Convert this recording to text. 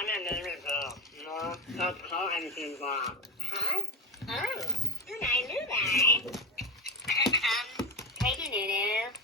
a little more cocoa and sugar. Huh? Oh, and I knew that. Take a noodle.